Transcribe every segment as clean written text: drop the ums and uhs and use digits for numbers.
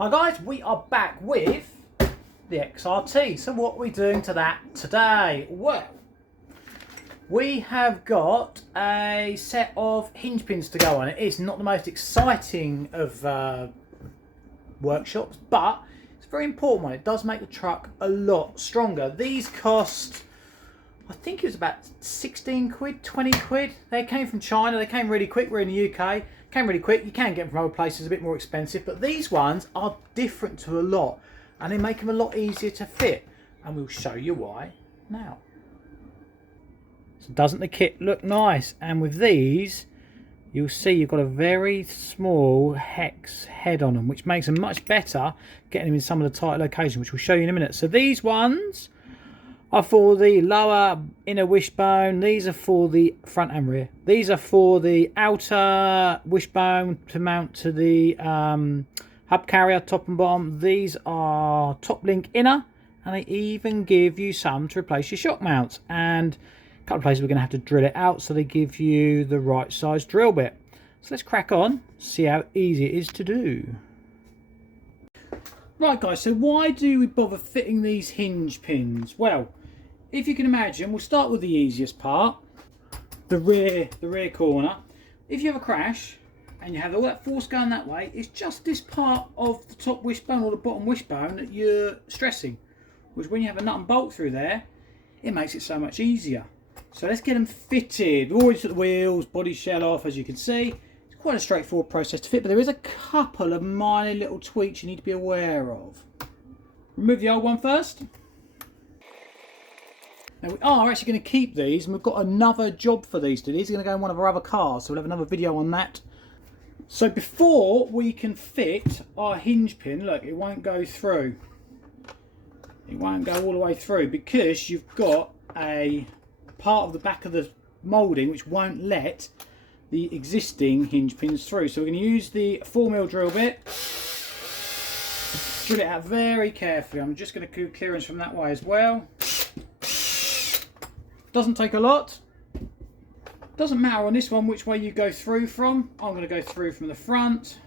Hi guys, we are back with the XRT. So what are we doing to that today? Well, we have got a set of hinge pins to go on. It is not the most exciting of workshops, but it's a very important one. It does make the truck a lot stronger. These cost, I think it was about 16 quid, 20 quid. They came from China, they came really quick. We're in the UK, came really quick. You can get them from other places, a bit more expensive, but these ones are different to a lot and they make them a lot easier to fit. And we'll show you why now. So doesn't the kit look nice? And with these, you'll see you've got a very small hex head on them, which makes them much better getting them in some of the tight locations, which we'll show you in a minute. So these ones are for the lower inner wishbone. These are for the front and rear. These are for the outer wishbone to mount to the hub carrier, top and bottom. These are top link inner, and they even give you some to replace your shock mounts. And a couple of places we're going to have to drill it out, so they give you the right size drill bit. So let's crack on, see how easy it is to do. Right guys, so why do we bother fitting these hinge pins? Well, if you can imagine, we'll start with the easiest part, the rear corner. If you have a crash and you have all that force going that way, it's just this part of the top wishbone or the bottom wishbone that you're stressing, which when you have a nut and bolt through there, it makes it so much easier. So let's get them fitted. We've already took the wheels, body shell off, as you can see. It's quite a straightforward process to fit, but there is a couple of minor little tweaks you need to be aware of. Remove the old one first. Now we are actually going to keep these, and we've got another job for these. These are going to go in one of our other cars, so we'll have another video on that. So before we can fit our hinge pin, look, it won't go through. It won't go all the way through because you've got a part of the back of the moulding which won't let the existing hinge pins through. So we're going to use the 4mm drill bit. Drill it out very carefully. I'm just going to do clearance from that way as well. Doesn't take a lot. Doesn't matter on this one which way you go through from. I'm going to go through from the front.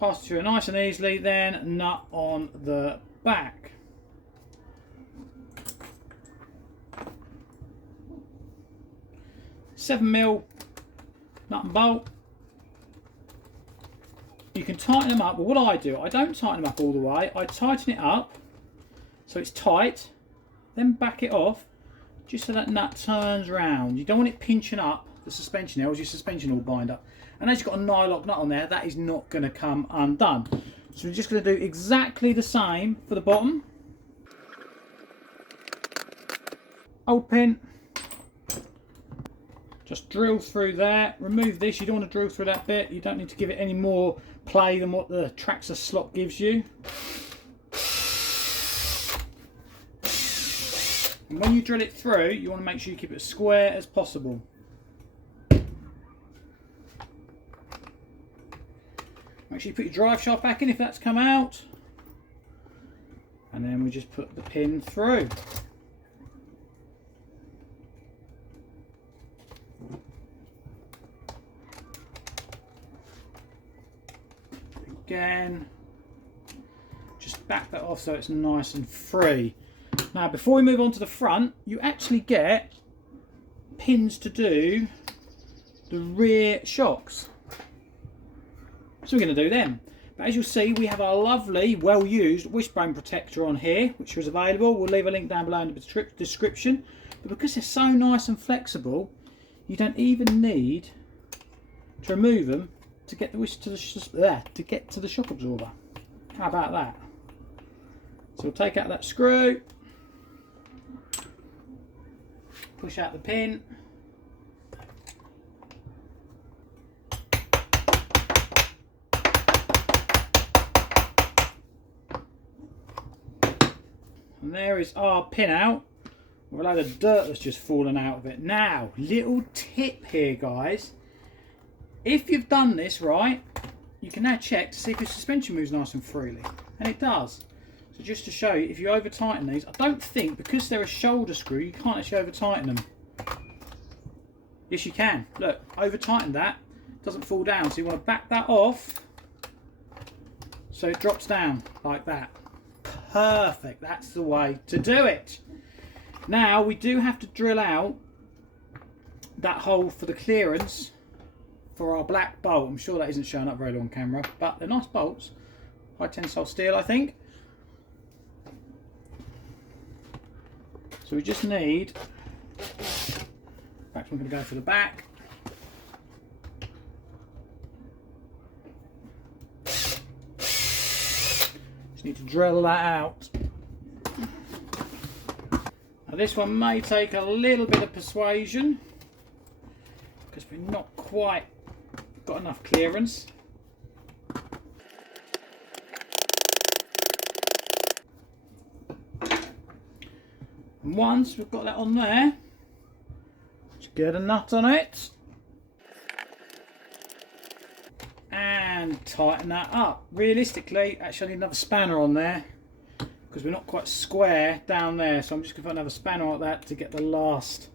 Pass it through nice and easily, then nut on the back. $7mm nut and bolt. You can tighten them up, but what I do, I don't tighten them up all the way. I tighten it up so it's tight, then back it off just so that nut turns round. You don't want it pinching up the suspension there, or your suspension will bind up. And as you've got a nylock nut on there, that is not going to come undone. So we're just going to do exactly the same for the bottom. Old pin. Just drill through there. Remove this. You don't want to drill through that bit. You don't need to give it any more play than what the Traxxas slot gives you. And when you drill it through, you want to make sure you keep it as square as possible. Make sure you put your drive shaft back in if that's come out. And then we just put the pin through. Again, just back that off so it's nice and free. Now before we move on to the front, you actually get pins to do the rear shocks. So we're going to do them. But as you'll see, we have our lovely, well-used wishbone protector on here, which was available. We'll leave a link down below in the description. But because they're so nice and flexible, you don't even need to remove them to get to the shock absorber. How about that? So we'll take out that screw, push out the pin. And there is our pin out with a load of dirt that's just fallen out of it. Now, little tip here guys. If you've done this right, you can now check to see if your suspension moves nice and freely. And it does. So just to show you, if you over tighten these, I don't think, because they're a shoulder screw, you can't actually over tighten them. Yes you can. Look, over tighten that doesn't fall down. So you want to back that off so it drops down like that. Perfect, that's the way to do it. Now we do have to drill out that hole for the clearance for our black bolt. I'm sure that isn't showing up very well on camera, but they're nice bolts. High tensile steel, I think. So we just need, perhaps I'm going to go for the back. Just need to drill that out. Now this one may take a little bit of persuasion because we've not quite got enough clearance. And once we've got that on there, just get a nut on it and tighten that up. Realistically, actually I need another spanner on there because we're not quite square down there, so I'm just going to put another spanner like that to get the last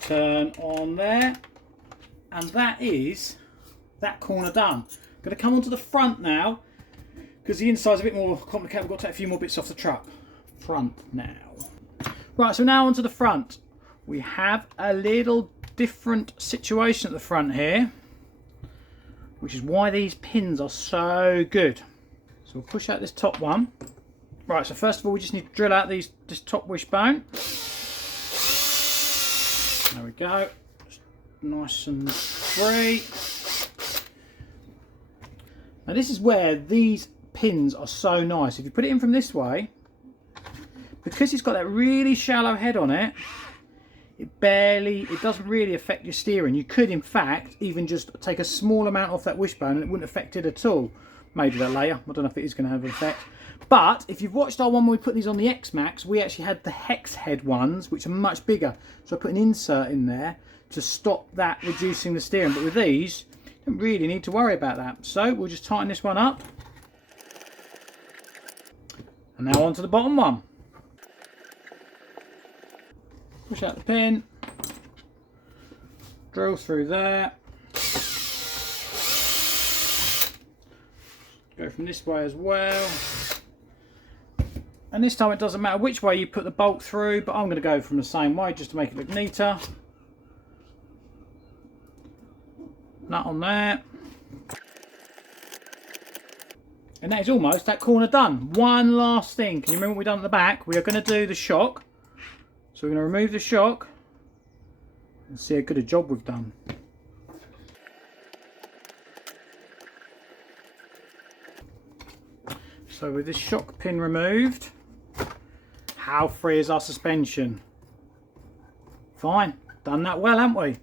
turn on there. And that is that corner done. I'm going to come onto the front now because the inside's a bit more complicated. We've got to take a few more bits off the truck. Front now. Right, so now onto the front. We have a little different situation at the front here, which is why these pins are so good. So we'll push out this top one. Right, so first of all we just need to drill out this top wishbone. There we go. Just nice and free. Now this is where these pins are so nice. If you put it in from this way, because it's got that really shallow head on it, it doesn't really affect your steering. You could in fact even just take a small amount off that wishbone and it wouldn't affect it at all. Maybe that later, I don't know if it is going to have an effect. But if you've watched our one when we put these on the X-Max, we actually had the hex head ones, which are much bigger. So I put an insert in there to stop that reducing the steering. But with these, you don't really need to worry about that. So we'll just tighten this one up. And now onto the bottom one. Push out the pin, drill through there, go from this way as well, and this time it doesn't matter which way you put the bolt through, but I'm going to go from the same way just to make it look neater. Nut on there, and that is almost that corner done. One last thing, can you remember what we done at the back? We are going to do the shock. So we're going to remove the shock and see how good a job we've done. So with this shock pin removed, how free is our suspension? Fine, done that well, haven't we?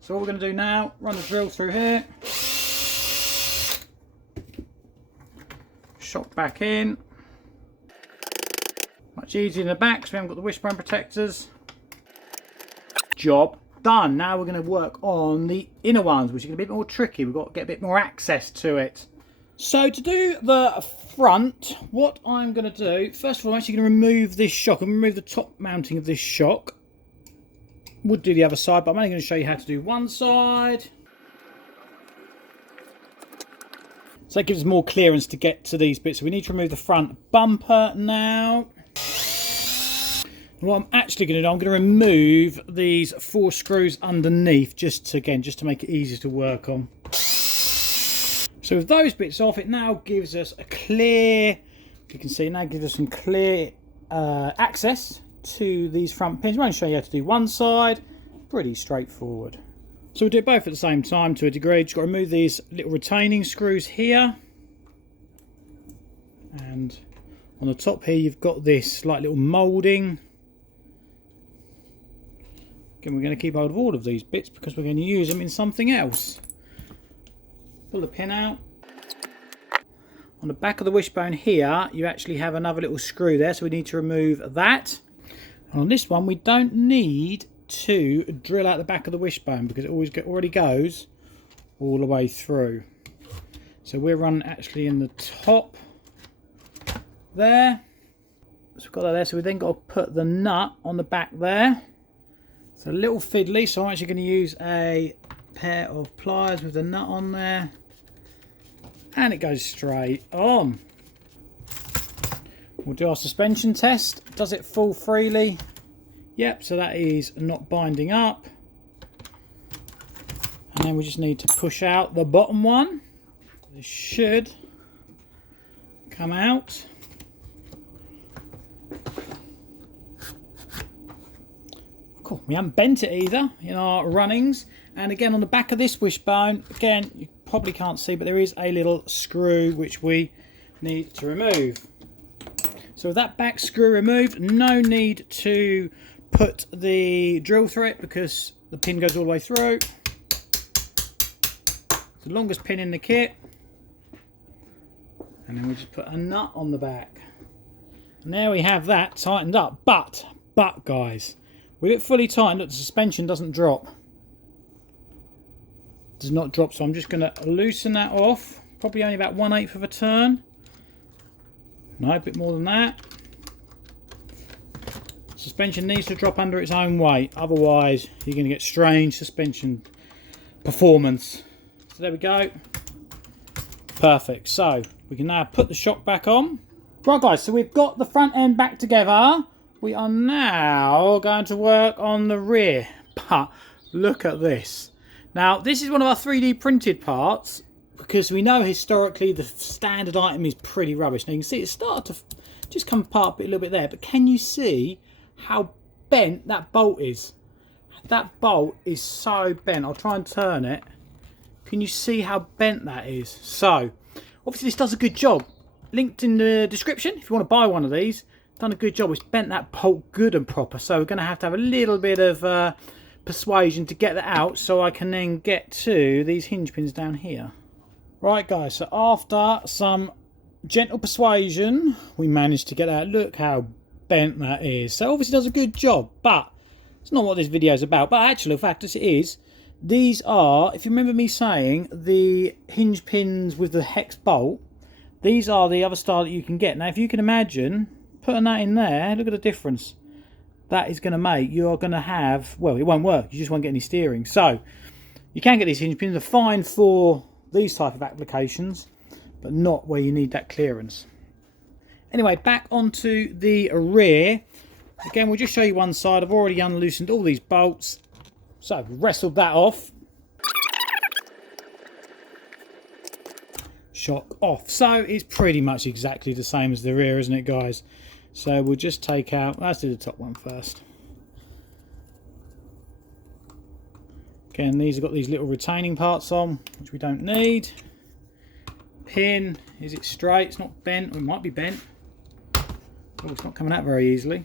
So what we're going to do now, run the drill through here, shock back in. Much easier in the back because we haven't got the wishbone protectors. Job done. Now we're going to work on the inner ones, which are going to be a bit more tricky. We've got to get a bit more access to it. So to do the front, what I'm going to do, first of all, I'm actually going to remove this shock. I'm going to remove the top mounting of this shock. Would do the other side, but I'm only going to show you how to do one side. So that gives us more clearance to get to these bits. So we need to remove the front bumper now. What I'm actually going to do, I'm going to remove these 4 screws underneath just to make it easier to work on. So with those bits off, it now gives us a clear, you can see, it now gives us some clear access to these front pins. I'm going to show you how to do one side. Pretty straightforward. So we'll do both at the same time to a degree. Just got to remove these little retaining screws here. And on the top here, you've got this like little moulding. Again, we're going to keep hold of all of these bits because we're going to use them in something else. Pull the pin out. On the back of the wishbone here, you actually have another little screw there, so we need to remove that. And on this one, we don't need to drill out the back of the wishbone because it already goes all the way through. So we're running actually in the top there. So we've got that there, so we then got to put the nut on the back there. It's a little fiddly, so I'm actually going to use a pair of pliers with the nut on there, and it goes straight on. We'll do our suspension test. Does it fall freely? Yep, so that is not binding up. And then we just need to push out the bottom one. This should come out. Cool. We haven't bent it either in our runnings. And again, on the back of this wishbone, again, you probably can't see, but there is a little screw which we need to remove. So with that back screw removed, no need to put the drill through it because the pin goes all the way through. It's the longest pin in the kit. And then we just put a nut on the back. And there we have that tightened up. But guys, with it fully tightened up, the suspension doesn't drop. It does not drop, so I'm just going to loosen that off. Probably only about 1/8 of a turn. No, a bit more than that. Suspension needs to drop under its own weight, otherwise you're going to get strange suspension performance. So there we go. Perfect. So we can now put the shock back on. Right guys, so we've got the front end back together. We are now going to work on the rear. But look at this. Now this is one of our 3D printed parts, because we know historically the standard item is pretty rubbish. Now you can see it started to just come apart a little bit there, but can you see how bent that bolt is? That bolt is so bent. I'll try and turn it. Can you see how bent that is? So obviously this does a good job. Linked in the description if you want to buy one of these. Done a good job. It's bent that bolt good and proper, so we're going to have a little bit of persuasion to get that out, so I can then get to these hinge pins down here. Right guys, so after some gentle persuasion, we managed to get out. Look how bent that is. So obviously does a good job, but it's not what this video is about. But actually, the fact is, it is. These are, if you remember me saying, the hinge pins with the hex bolt. These are the other style that you can get. Now, if you can imagine putting that in there, look at the difference that is going to make. You are going to have, well, it won't work. You just won't get any steering. So you can get these hinge pins. They're fine for these type of applications, but not where you need that clearance. Anyway, back onto the rear. Again, we'll just show you one side. I've already unloosened all these bolts, so I've wrestled that off. Shock off. So it's pretty much exactly the same as the rear, isn't it guys? So we'll just take out, let's do the top one first. Again, these have got these little retaining parts on, which we don't need. Pin, is it straight? It's not bent, or it might be bent. Oh, it's not coming out very easily.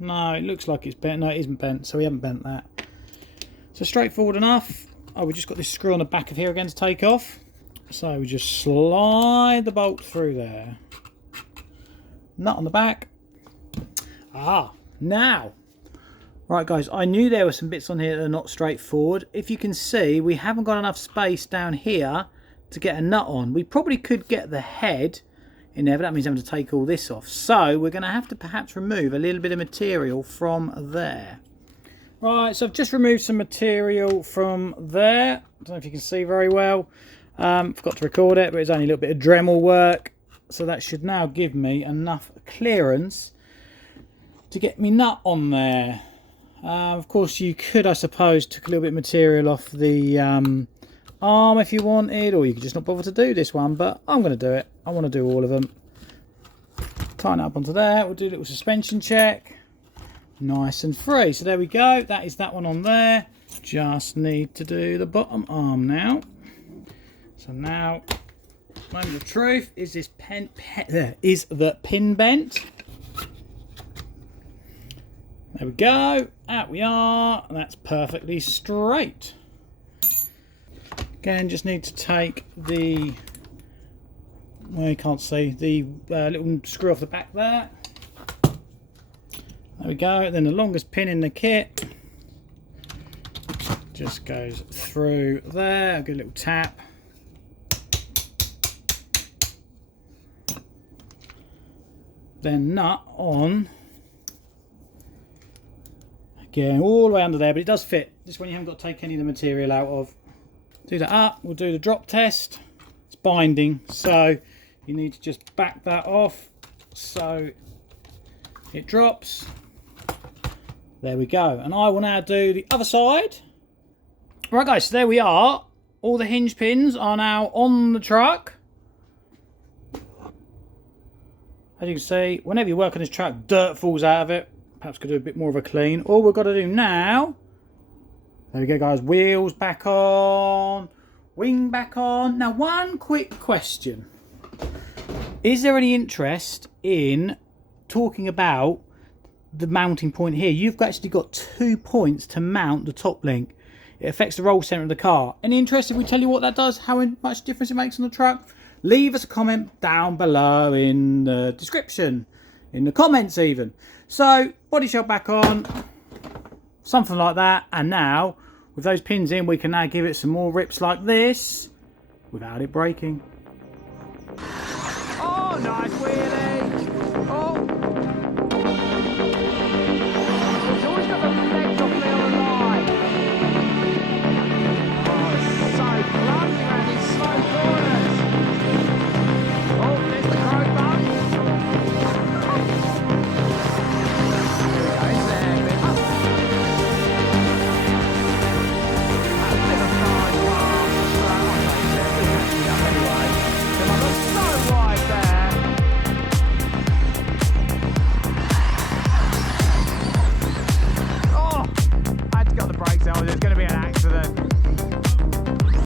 No, it looks like it's bent. No, it isn't bent, so we haven't bent that. So straightforward enough. Oh, we just got this screw on the back of here again to take off. So we just slide the bolt through there. Nut on the back. Ah, now. Right guys, I knew there were some bits on here that are not straightforward. If you can see, we haven't got enough space down here to get a nut on. We probably could get the head in there, but that means having to take all this off. So we're going to have to perhaps remove a little bit of material from there. Right, so I've just removed some material from there. I don't know if you can see very well. Forgot to record it, but it's only a little bit of Dremel work. So that should now give me enough clearance to get me nut on there. Of course, you could, I suppose, took a little bit of material off the arm if you wanted, or you could just not bother to do this one, but I'm going to do it. I want to do all of them. Tighten it up onto there. We'll do a little suspension check. Nice and free. So there we go. That is that one on there. Just need to do the bottom arm now. So now, moment of truth, is this is the pin bent? There we go. Out we are. That's perfectly straight. Again, just need to take the, well, you can't see, the little screw off the back there. There we go. Then the longest pin in the kit just goes through there. I'll get a little tap. Then nut on again, all the way under there, but it does fit. This one you haven't got to take any of the material out of. Do that up, we'll do the drop test. It's binding, so you need to just back that off so it drops. There we go. And I will now do the other side. Right guys, so there we are. All the hinge pins are now on the truck. As you can see, whenever you work on this truck, dirt falls out of it. Perhaps could do a bit more of a clean. All we've got to do now, there we go guys, wheels back on, wing back on. Now one quick question. Is there any interest in talking about the mounting point here? You've actually got 2 points to mount the top link. It affects the roll centre of the car. Any interest if we tell you what that does, how much difference it makes on the truck? Leave us a comment down below in the description, in the comments even. So, body shell back on, something like that. And now, with those pins in, we can now give it some more rips like this without it breaking.